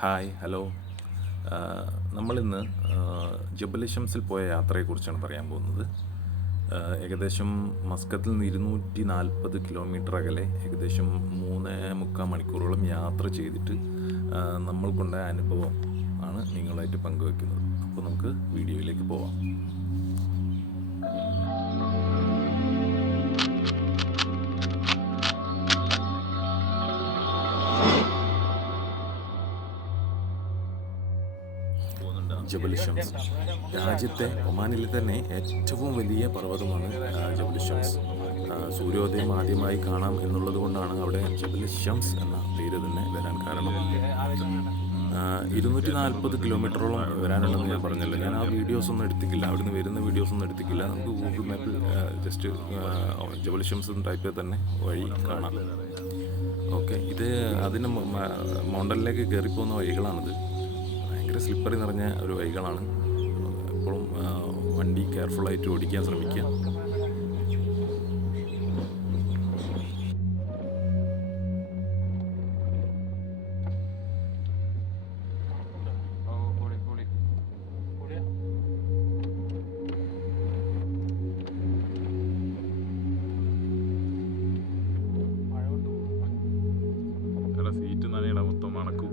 Hi, hello. നമ്മളിന്ന് ജബൽ ഷംസിൽ പോയ യാത്രയെക്കുറിച്ചാണ് പറയാൻ പോകുന്നത്. ഏകദേശം മസ്കത്തിൽ നിന്ന് 240 കിലോമീറ്റർ അകലെ ഏകദേശം 3.25 മണിക്കൂറോളം യാത്ര ചെയ്തിട്ട് നമ്മൾക്കുണ്ടായ അനുഭവം ആണ് നിങ്ങളായിട്ട് പങ്കുവെക്കുന്നത്. അപ്പോൾ നമുക്ക് വീഡിയോയിലേക്ക് പോവാം. ജബൽ ഷംസ് രാജ്യത്തെ ഒമാനിലെ തന്നെ ഏറ്റവും വലിയ പർവ്വതമാണ് ജബൽ ഷംസ്. സൂര്യോദയം ആദ്യമായി കാണാം എന്നുള്ളത് കൊണ്ടാണ് അവിടെ ജബൽ ഷംസ് എന്ന പേര് തന്നെ വരാൻ കാരണം. 240 കിലോമീറ്ററോളം വരാനുണ്ടെന്ന് ഞാൻ പറഞ്ഞല്ലോ. ഞാൻ ആ വീഡിയോസ് ഒന്നും എടുത്തിക്കില്ല, അവിടുന്ന് വരുന്ന വീഡിയോസ് ഒന്നും എടുത്തിക്കില്ല. നമുക്ക് ഗൂഗിൾ മാപ്പിൽ ജസ്റ്റ് ജബൽ ഷംസ് ടൈപ്പ് തന്നെ വഴി കാണാം. ഓക്കെ, ഇത് അതിന് മൗണ്ടനിലേക്ക് കയറിപ്പോകുന്ന വഴികളാണിത്. ഭയങ്കര സ്ലിപ്പറി നിറഞ്ഞ ഒരു വഴികളാണ്. എപ്പോഴും വണ്ടി കെയർഫുള്ളായിട്ട് ഓടിക്കാൻ ശ്രമിക്കുക. സീറ്റ് നനയട മൊത്തം മണക്കും.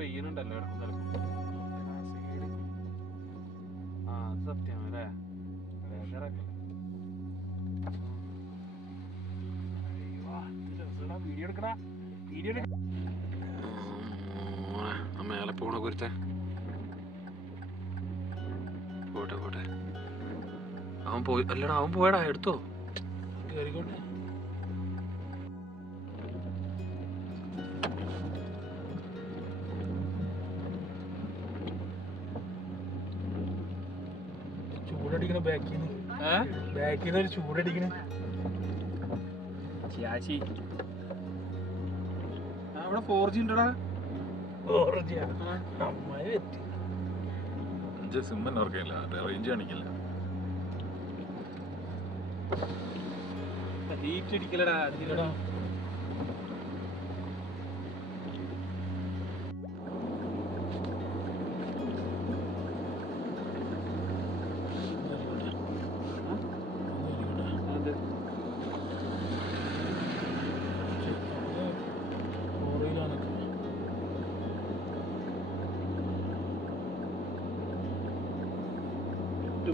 പെയ്യുന്നുണ്ടല്ലോ സത്യമാണ് മേലെ പോണ കുരുത്തെ പോട്ടെ പോട്ടെ. അവൻ പോയി അല്ലടാ, അവൻ പോയടാ, എടുത്തോ കയറിക്കോട്ടെ. ചൂടടിക്കണ ബാക്കിന്ന് ഒരു ചൂടടിക്കണ ചാച്ചി. അവിടെ 4G ഉണ്ടടാ. 4G അമ്മായി എത്തി. സിമ്മൻ ഓർക്കില്ല, റേഞ്ച് കാണിക്കില്ല. ഹീറ്റ് അടിക്കലടാ.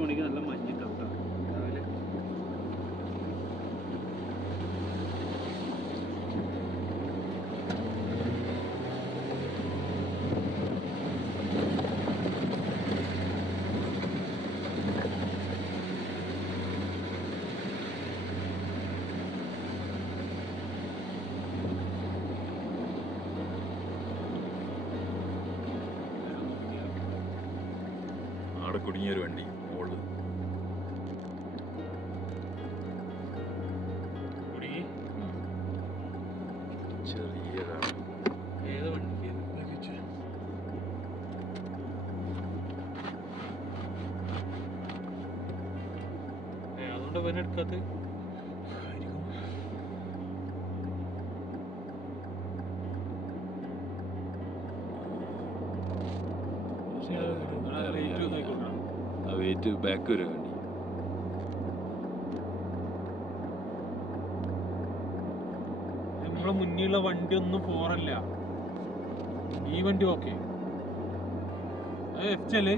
മണിക്ക് നല്ല മഞ്ഞിട്ടാവും രാവിലെ. അവിടെ കുടുങ്ങിയൊരു വണ്ടി മോള് ചെറിയതാണ്. ഏത് വണ്ടി അതുകൊണ്ട് പിന്നെ എടുക്കാത്ത വെയിറ്റ് ബാക്ക് വരും വണ്ടി. നമ്മളെ മുന്നിലുള്ള വണ്ടി ഒന്നും 4 അല്ല, ഈ വണ്ടി ഓക്കെ. എഫ്റ്റല്ലേ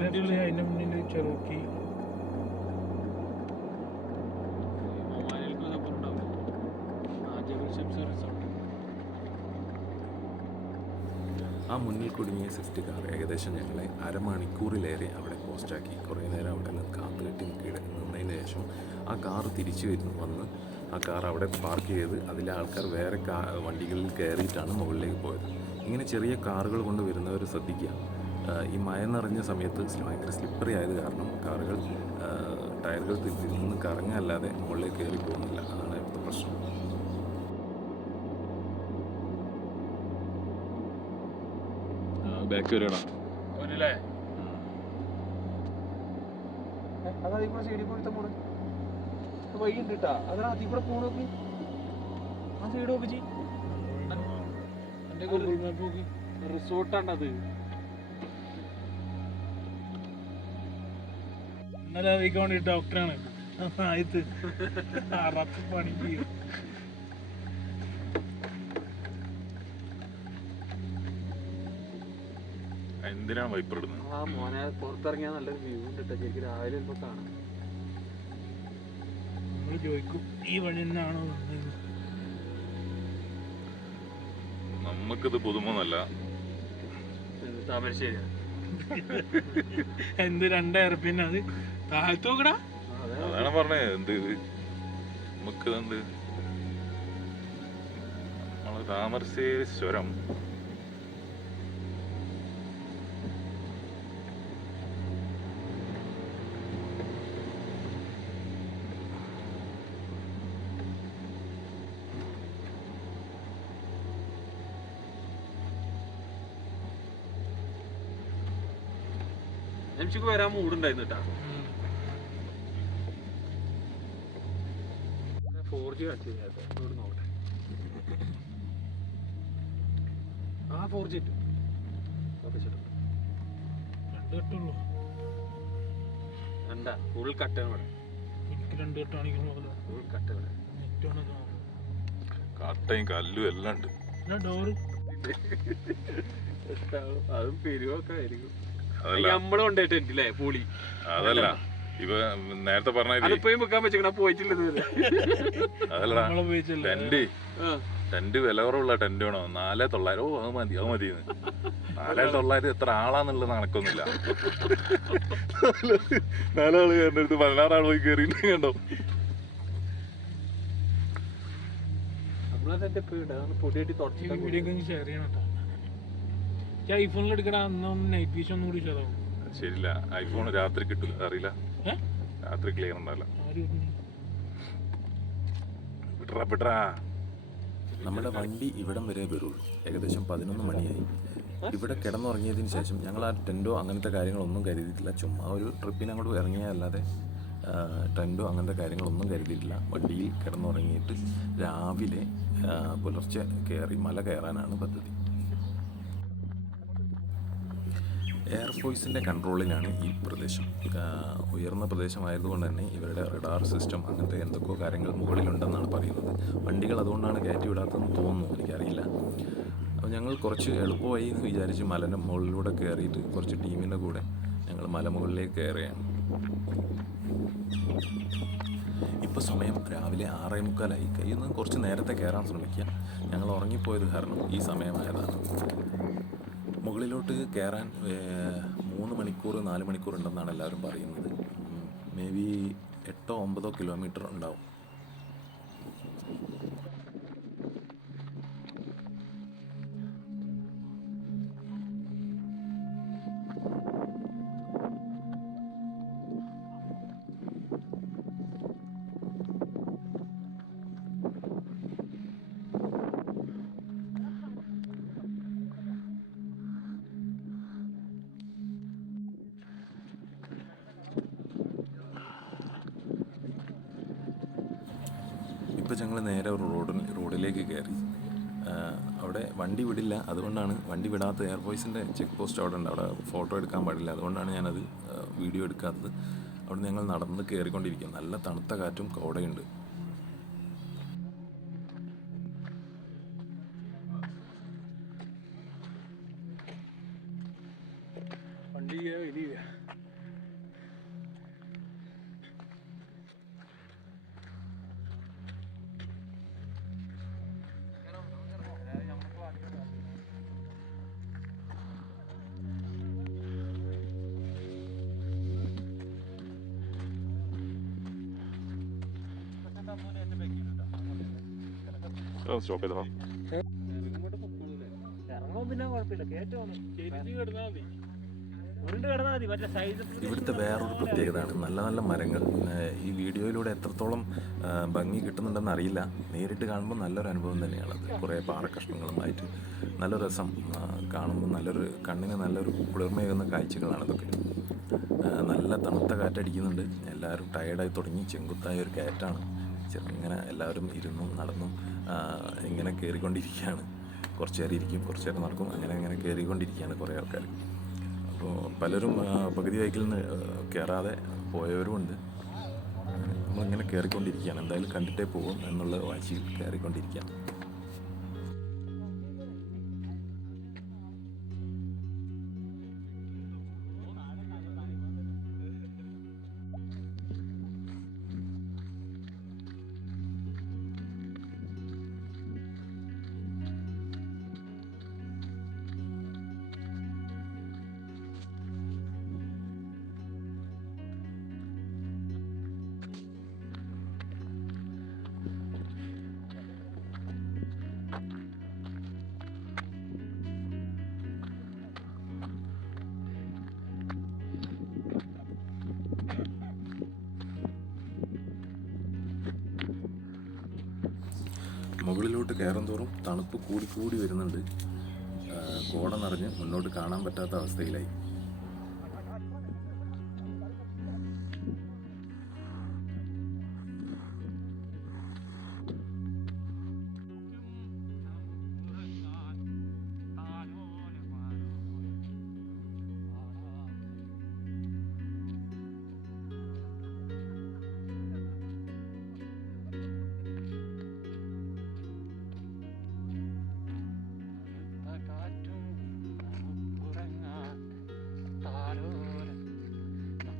അതിന്റെ മുന്നിൽ ചെറുക്കി ആ മുന്നിൽ കുടുങ്ങിയ സ്വിഫ്റ്റ് കാർ ഏകദേശം ഞങ്ങളെ അരമണിക്കൂറിലേറെ അവിടെ പോസ്റ്റാക്കി. കുറേ നേരം അവിടെ നിന്ന് കാത്തു കെട്ടി നിന്നതിന് ശേഷം ആ കാർ തിരിച്ചു വന്ന് ആ കാർ അവിടെ പാർക്ക് ചെയ്ത് അതിലെ ആൾക്കാർ വേറെ വണ്ടികളിൽ കയറിയിട്ടാണ് മുകളിലേക്ക് പോയത്. ഇങ്ങനെ ചെറിയ കാറുകൾ കൊണ്ട് വരുന്നവർ ശ്രദ്ധിക്കുക. ഈ മഴ നിറഞ്ഞ സമയത്ത് ഭയങ്കര സ്ലിപ്പറി ആയത് കാരണം കാറുകൾ ടയറുകൾ തിരിഞ്ഞ് കറങ്ങാല്ലാതെ മുകളിലേക്ക് കയറി പോകുന്നില്ല. അതാണ് ഇപ്പോഴത്തെ പ്രശ്നം. ബാക്ക് വരാടാ. ഒരല്ലേ അതാദ്യം കൂടെ സൈഡിൽ പോയിട്ട് പോണ് വഴി ഉണ്ട് കേട്ടാ അതാണ് അതിൽ കൂടെ പോണ നോക്കി ആ സൈഡ് നോക്കി ചെയ് എൻ്റെ ഗൂഗിൾ മാപ്പ് നോക്കി റിസോർട്ടാണത് ഇന്നലെ അതിലേക്ക് വേണ്ടി ഡോക്ടറാണ് ആയത് അറത്ത് പണി ചെയ്യും എന്തിനാണ് വൈപ്പർ ഇടുന്നത്? ആ മോനെ പുറത്തിറങ്ങിയാൽ നല്ലൊരു വ്യൂ ഉണ്ട് കേട്ടോ ശരിക്കും രാവിലെ വരുമ്പോൾ കാണാം. നമ്മൾ ചോദിക്കും ഈ വഴി തന്നെയാണോ നമുക്കിത് പുതുമൊന്നല്ല. താമരശ്ശേരിയാണ് എന്ത് 2000 പിന്നെ അത് താഴത്ത് നോക്കടാ. അതാണ് പറഞ്ഞത്. എന്ത് നമുക്ക് എന്ത് നമ്മള് താമരശ്ശേരി സ്വരം എംസിക്ക് വരാൻ മൂടുണ്ടായിരുന്നു കേട്ടാ. 4G കളിച്ചിരുന്നു നോക്കട്ടെ. ആ 4G കിട്ടും. രണ്ട് കെട്ടുള്ളൂ. എന്താ ഫുൾ കട്ടാണ് ഇവിടെ. എനിക്ക് 2 കെട്ടാണെങ്കിൽ ഫുൾ കട്ട ഇവിടെ. നെറ്റ് ആണ് കട്ടയും കല്ലും എല്ലാം ഉണ്ട്. ഡോറ് അതും പെരുവൊക്കെ ആയിരിക്കും. അതല്ല നമ്മള് കൊണ്ടുപോയിട്ടില്ലേ പൂളി. അതല്ല ഇവ നേരത്തെ പറഞ്ഞ അതിപ്പോഴും വെക്കാൻ വെച്ചാ പോയിട്ടില്ല. അതല്ലടാ ടെന്റ് വില കുറവുള്ള ടെന്റ് വേണോ? 4900. ഓ അത് മതി അത് മതി. 4900 എത്ര ആളാന്നുള്ളത് കണക്കൊന്നുമില്ല. 4 ആള് എന്റെ അടുത്ത് 16 ആൾ പോയി കയറിയിട്ട് കണ്ടോ. വീഡിയോ ഷെയർ ചെയ്യണം കേട്ടോ. ഐഫോണിൽ എടുക്കണ അന്നും നൈറ്റ് വിഷൻ ഒന്നും കൂടി ഷെയറാവും. ശരിയില്ല, ഐഫോൺ രാത്രി കിട്ടില്ല. അറിയില്ല, രാത്രി ക്ലിയർ ഉണ്ടാവില്ല. നമ്മുടെ വണ്ടി ഇവിടം വരെ വരുള്ളൂ. ഏകദേശം 11 മണിയായി. ഇവിടെ കിടന്നുറങ്ങിയതിന് ശേഷം ഞങ്ങൾ ആ ടെൻറ്റോ അങ്ങനത്തെ കാര്യങ്ങളൊന്നും കരുതിയിട്ടില്ല. ചുമ്മാ ഒരു ട്രിപ്പിന് അങ്ങോട്ട് ഇറങ്ങിയല്ലാതെ ടെൻറ്റോ അങ്ങനത്തെ കാര്യങ്ങളൊന്നും കരുതിയിട്ടില്ല. വണ്ടിയിൽ കിടന്നുറങ്ങിയിട്ട് രാവിലെ പുലർച്ചെ കയറി മല കയറാനാണ് പദ്ധതി. എയർഫോഴ്സിൻ്റെ കൺട്രോളിലാണ് ഈ പ്രദേശം. ഉയർന്ന പ്രദേശമായതുകൊണ്ട് തന്നെ ഇവരുടെ റഡാർ സിസ്റ്റം അങ്ങനത്തെ എന്തൊക്കെയോ കാര്യങ്ങൾ മുകളിലുണ്ടെന്നാണ് പറയുന്നത്. വണ്ടികൾ അതുകൊണ്ടാണ് കയറ്റി വിടാത്തതെന്ന് തോന്നുന്നു, എനിക്കറിയില്ല. അപ്പോൾ ഞങ്ങൾ കുറച്ച് എളുപ്പമായി എന്ന് വിചാരിച്ച് മലൻ്റെ മുകളിലൂടെ കയറിയിട്ട് കുറച്ച് ടീമിൻ്റെ കൂടെ ഞങ്ങൾ മലമുകളിലേക്ക് കയറുകയാണ്. ഇപ്പോൾ സമയം രാവിലെ 6:45. കയ്യിൽ നിന്ന് കുറച്ച് നേരത്തെ കയറാൻ ശ്രമിക്കുക. ഞങ്ങൾ ഉറങ്ങിപ്പോയത് കാരണം ഈ സമയമായതാണ്. മുകളിലോട്ട് കയറാൻ 3 മണിക്കൂർ 4 മണിക്കൂർ ഉണ്ടെന്നാണ് എല്ലാവരും പറയുന്നത്. മേ ബി 8-9 കിലോമീറ്റർ ഉണ്ടാവും. ഇപ്പോൾ ഞങ്ങൾ നേരെ ഒരു റോഡിലേക്ക് കയറി. അവിടെ വണ്ടി വിടില്ല, അതുകൊണ്ടാണ് വണ്ടി വിടാത്ത. എയർഫോഴ്സിൻ്റെ ചെക്ക് പോസ്റ്റ് അവിടെ ഉണ്ട്, അവിടെ ഫോട്ടോ എടുക്കാൻ പാടില്ല. അതുകൊണ്ടാണ് ഞാനത് വീഡിയോ എടുക്കാത്തത്. അവിടെ ഞങ്ങൾ നടന്ന് കയറിക്കൊണ്ടിരിക്കും. നല്ല തണുത്ത കാറ്റും കോടയുണ്ട്. വണ്ടി ഇല്ല. സ്റ്റോപ്പ് ചെയ്തോ. ഇറങ്ങുമ്പോൾ പിന്നെ കുഴപ്പമില്ല, കയറ്റമാണ്. കിടന്നാൽ മതി. ഇവിടുത്തെ വേറൊരു പ്രത്യേകതയാണ് നല്ല നല്ല മരങ്ങൾ. ഈ വീഡിയോയിലൂടെ എത്രത്തോളം ഭംഗി കിട്ടുന്നുണ്ടെന്ന് അറിയില്ല, നേരിട്ട് കാണുമ്പോൾ നല്ലൊരു അനുഭവം തന്നെയാണത്. കുറേ പാറക്കഷ്ണങ്ങളുമായിട്ട് നല്ല രസം, കാണുമ്പോൾ നല്ലൊരു കണ്ണിന് നല്ലൊരു കുളിർമയേകുന്ന കാഴ്ചകളാണ് ഇതൊക്കെ. നല്ല തണുത്ത കാറ്റടിക്കുന്നുണ്ട്, എല്ലാവരും ടയേർഡായി തുടങ്ങി. ചെങ്കുത്തായ ഒരു കാറ്റാണ്. ഇങ്ങനെ എല്ലാവരും ഇരുന്നും നടന്നും ഇങ്ങനെ കയറിക്കൊണ്ടിരിക്കുകയാണ്. കുറച്ച് നേരം ഇരിക്കും, കുറച്ച് നേരം നടക്കും, അങ്ങനെ കയറിക്കൊണ്ടിരിക്കുകയാണ് കുറേ ആൾക്കാർ. അപ്പോൾ പലരും പകുതി വൈക്കിൽ നിന്ന് കയറാതെ പോയവരുമുണ്ട്. നമ്മളിങ്ങനെ കയറിക്കൊണ്ടിരിക്കുകയാണ്. എന്തായാലും കണ്ടിട്ടേ പോകും എന്നുള്ള വാശിയിൽ കയറിക്കൊണ്ടിരിക്കുകയാണ്. മുകളിലോട്ട് കയറും തോറും തണുപ്പ് കൂടി വരുന്നുണ്ട്. കോട നിറഞ്ഞ് മുന്നോട്ട് കാണാൻ പറ്റാത്ത അവസ്ഥയിലായി.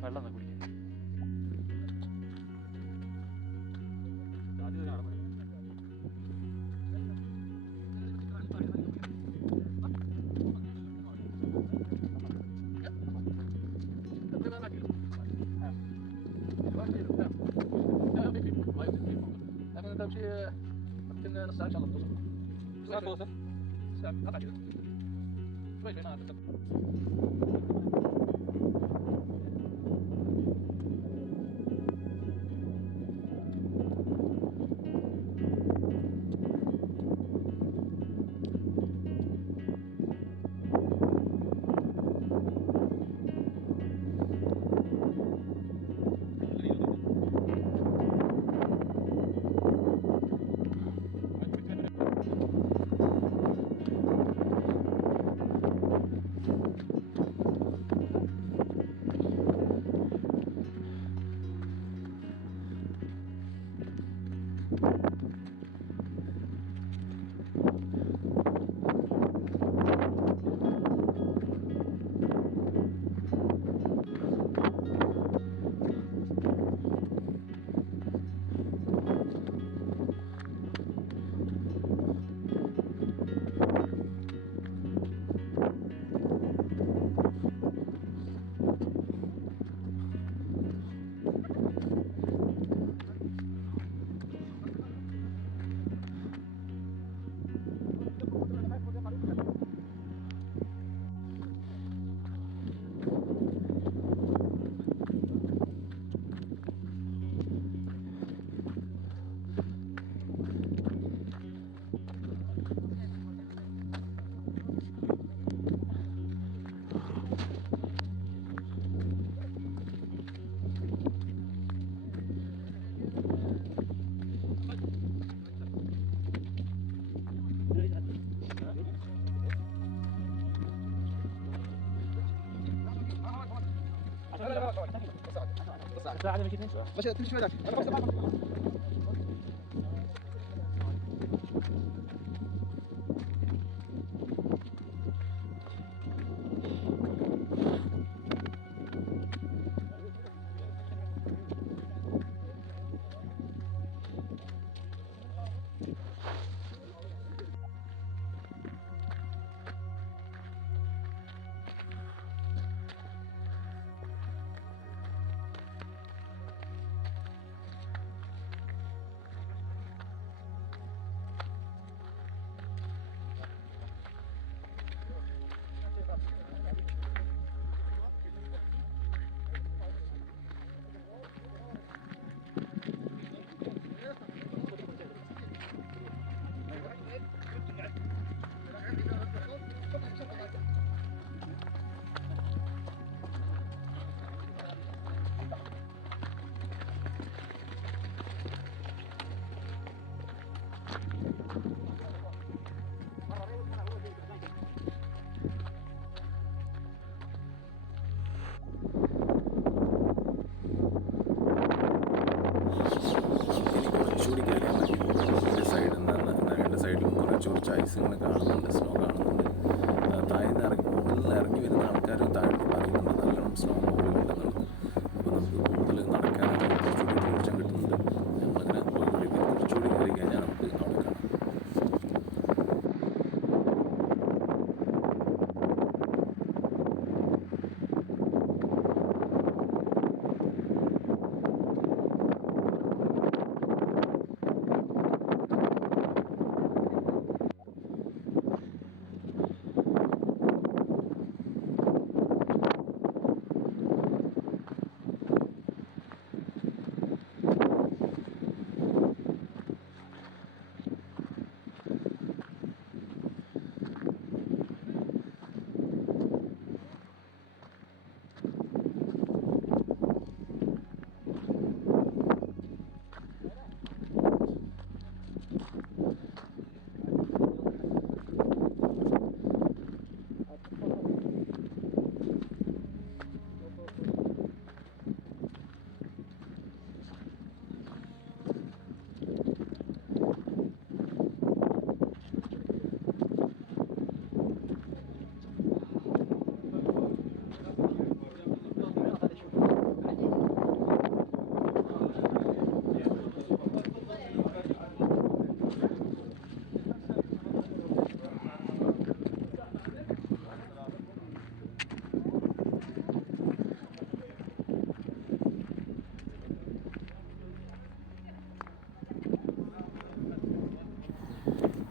വെള്ളം കുടിക്കാൻ تمشي يمكن نص ساعة إن شاء الله توصل. ساعة توصل. ساعة قطعة كذا. شوي هنا. ماشي تمشي شوي ഇനി കുറച്ചുകൂടി കയറിയാൽ മതി. ഇതിൻ്റെ സൈഡിൽ നിന്ന് രണ്ട് സൈഡിലും കുറച്ച് ഐസ് ഇങ്ങനെ കാണുന്നുണ്ട്, സ്നോ കാണുന്നുണ്ട്. താഴെ നിന്ന് മുകളിൽ നിന്ന് ഇറങ്ങി വരുന്ന ആൾക്കാരും താഴോട്ട് പറയുന്നുണ്ട് നല്ലോണം സ്നോ മുകളിലുണ്ടെന്നുള്ളത്. അപ്പോൾ നമുക്ക് കൂടുതൽ നടക്കാനായിട്ട് കുറച്ചുകൂടി ഊർജ്ജം കിട്ടുന്നുണ്ട്. ഞങ്ങളിങ്ങനെ പോയിക്കൊണ്ടിരിക്കും. കുറച്ചുകൂടി കയറി കഴിഞ്ഞാൽ നമുക്ക് അവിടെ കാണാം.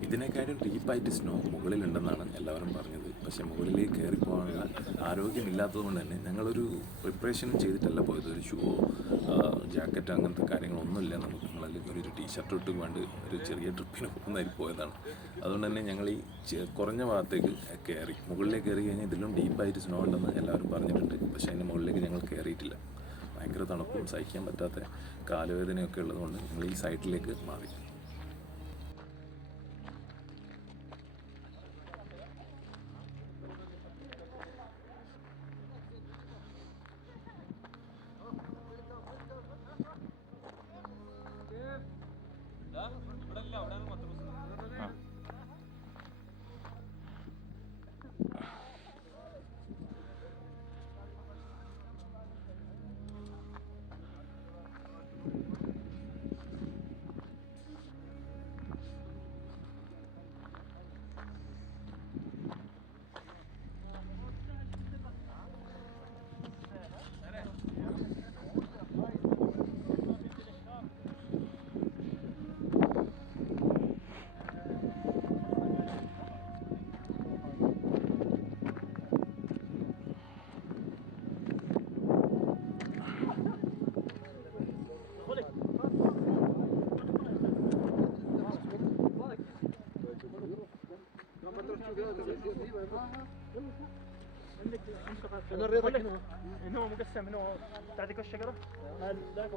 ഇതിനേക്കാളും ഡീപ്പായിട്ട് സ്നോ മുകളിലുണ്ടെന്നാണ് എല്ലാവരും പറഞ്ഞത്. പക്ഷേ മുകളിലേക്ക് കയറിപ്പോകാനുള്ള ആരോഗ്യമില്ലാത്തത് കൊണ്ട് തന്നെ ഞങ്ങളൊരു പ്രിപ്പറേഷനും ചെയ്തിട്ടല്ല പോയത്. ഒരു ഷൂവോ ജാക്കറ്റ് അങ്ങനത്തെ കാര്യങ്ങളൊന്നുമില്ല നമുക്ക്. ഞങ്ങളല്ലെങ്കിൽ ഒരു ടീഷർട്ട് ഇട്ട് കൊണ്ട് ഒരു ചെറിയ ട്രിപ്പിന് പോകുന്നതായി പോയതാണ്. അതുകൊണ്ട് തന്നെ ഞങ്ങൾ ഈ കുറഞ്ഞ ഭാഗത്തേക്ക് കയറി. മുകളിലേക്ക് കയറി കഴിഞ്ഞാൽ ഇതിലും ഡീപ്പായിട്ട് സ്നോ ഉണ്ടെന്ന് എല്ലാവരും പറഞ്ഞിട്ടുണ്ട്. പക്ഷേ അതിൻ്റെ മുകളിലേക്ക് ഞങ്ങൾ കയറിയിട്ടില്ല. ഭയങ്കര തണുപ്പും സഹിക്കാൻ പറ്റാത്ത കാലുവേദനയൊക്കെ ഉള്ളതുകൊണ്ട് ഞങ്ങൾ ഈ സൈഡിലേക്ക് മാറി. هنا هو مقسم، هنا هو تعطيك الشجرة ذاك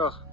Kah.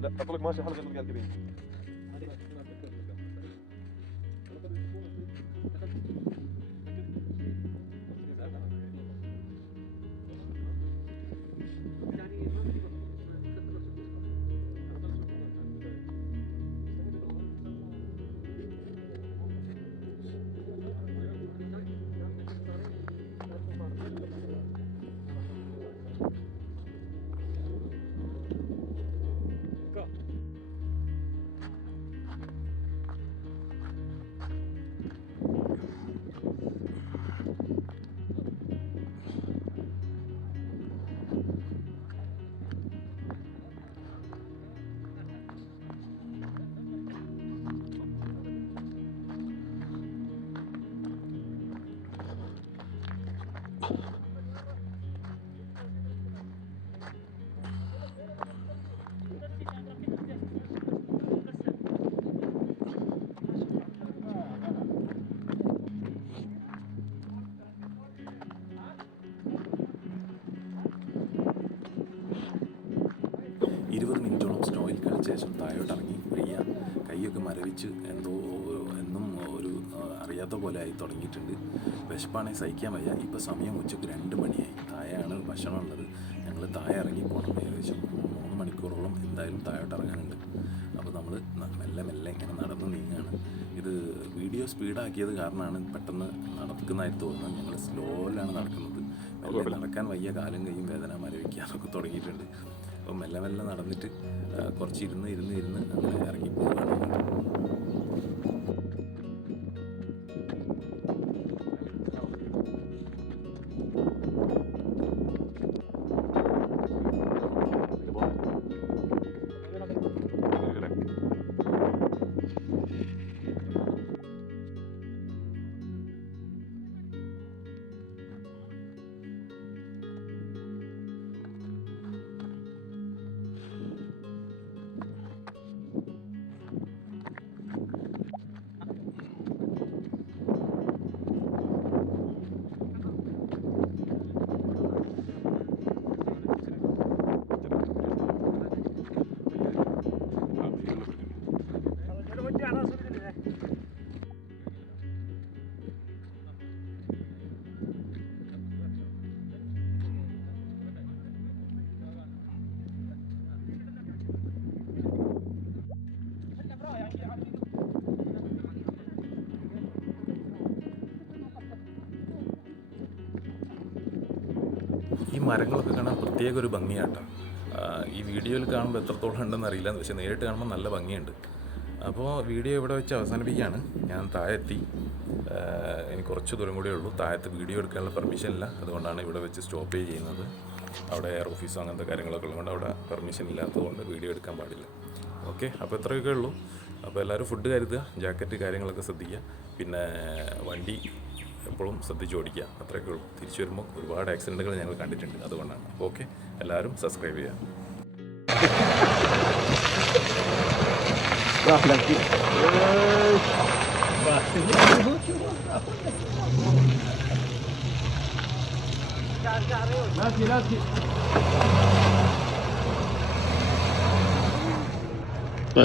لا اطلق ماشي حلقه القلب كبير ശേഷം താഴോട്ട് ഇറങ്ങി വയ്യ, കൈയൊക്കെ മരവിച്ച് എന്നും ഒരു അറിയാത്ത പോലെ ആയി തുടങ്ങിയിട്ടുണ്ട്. വിശപ്പാണെങ്കിൽ സഹിക്കാൻ വയ്യ. ഇപ്പോൾ സമയം ഉച്ചയ്ക്ക് 2 മണിയായി. താഴെയാണ് ഭക്ഷണം ഉള്ളത്. ഞങ്ങൾ താഴെ ഇറങ്ങി പോകണം. ഏകദേശം 3 മണിക്കൂറോളം എന്തായാലും താഴോട്ട് ഇറങ്ങാനുണ്ട്. അപ്പോൾ നമ്മൾ മെല്ലെ മെല്ലെ ഇങ്ങനെ നടന്ന് നീങ്ങുകയാണ്. ഇത് വീഡിയോ സ്പീഡാക്കിയത് കാരണമാണ് പെട്ടെന്ന് നടക്കുന്നതായിട്ട് തോന്നുന്നത്. ഞങ്ങൾ സ്ലോയിലാണ് നടക്കുന്നത്. മെല്ലെ നടക്കാൻ വയ്യ, കാലും കൈയും വേദന, മരവിക്കാനൊക്കെ തുടങ്ങിയിട്ടുണ്ട്. അപ്പോൾ മെല്ലെ മെല്ലെ നടന്നിട്ട് കുറച്ച് ഇരുന്ന് അങ്ങനെ ഇറങ്ങി പോവുകയാണ്. ഈ മരങ്ങളൊക്കെ കാണാൻ പ്രത്യേക ഒരു ഭംഗിയാട്ടോ. ഈ വീഡിയോയിൽ കാണുമ്പോൾ എത്രത്തോളം ഉണ്ടെന്ന് അറിയില്ല, പക്ഷേ നേരിട്ട് കാണുമ്പോൾ നല്ല ഭംഗിയുണ്ട്. അപ്പോൾ വീഡിയോ ഇവിടെ വെച്ച് അവസാനിപ്പിക്കുകയാണ്. ഞാൻ താഴെ എത്തി. ഇനി കുറച്ച് ദൂരം കൂടിയേ ഉള്ളൂ. താഴത്ത് വീഡിയോ എടുക്കാനുള്ള പെർമിഷൻ ഇല്ല, അതുകൊണ്ടാണ് ഇവിടെ വെച്ച് സ്റ്റോപ്പ് ചെയ്യുന്നത്. അവിടെ എയർ ഓഫീസോ അങ്ങനത്തെ കാര്യങ്ങളൊക്കെ ഉള്ളതുകൊണ്ട് അവിടെ പെർമിഷൻ ഇല്ലാത്തതുകൊണ്ട് വീഡിയോ എടുക്കാൻ പാടില്ല. ഓക്കെ, അപ്പോൾ ഇത്രയൊക്കെ ഉള്ളൂ. അപ്പോൾ എല്ലാവരും ഫുഡ് കരുതുക, ജാക്കറ്റ് കാര്യങ്ങളൊക്കെ ശ്രദ്ധിക്കുക, പിന്നെ വണ്ടി എപ്പോഴും ശ്രദ്ധിച്ച് ഓടിക്കുക. അത്രയൊക്കെ ഉള്ളൂ. തിരിച്ചു വരുമ്പോൾ ഒരുപാട് ആക്സിഡൻറ്റുകൾ ഞങ്ങൾ കണ്ടിട്ടുണ്ട്, അതുകൊണ്ടാണ്. ഓക്കെ, എല്ലാവരും സബ്സ്ക്രൈബ് ചെയ്യുക. Grazie.